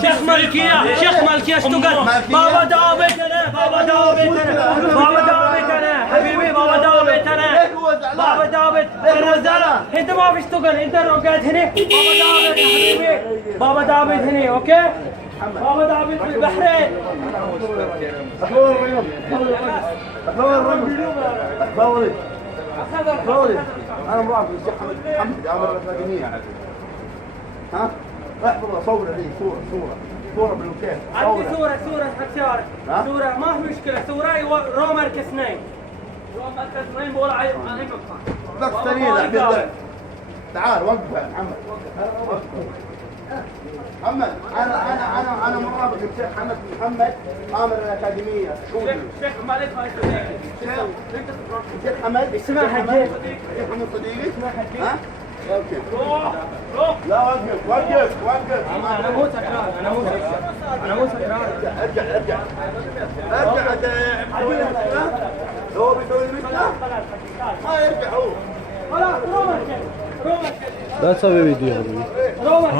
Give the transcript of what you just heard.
شيخ ملكية شيخ ملكية اشتغل بابا داوبت انا بابا داوبت انا بابا داوبت انا حبيبي بابا داوبت انا بابا داوبت انا زعلان انت ما في اشتغل انت رقد هنا بابا داوبت يا حبيبي بابا داوبت هنا اوكي بابا داوبت في البحرين انا مراقب الشيخ محمد عامر الاكاديميه. ها؟ احفظ صور لي صوره بالوكيل. عندي صورة حق شارك صورة ما في مشكلة صورة رو مركز اثنين رو مركز اثنين بقول علي بس ثانية تعال وقف يا محمد. محمد انا مراقب الشيخ محمد عامر الاكاديميه. شيخ مالك هاي الشيخ حمد اسمع حجي الشيخ حمد صديقي ها؟ اوكي روح لا وقف انا مو سكران انا مو سكران ارجع هو بيسوي المثله ما يرجع هو خلاص رو مركز لا تسوي فيديو يا حبيبي. رو مركز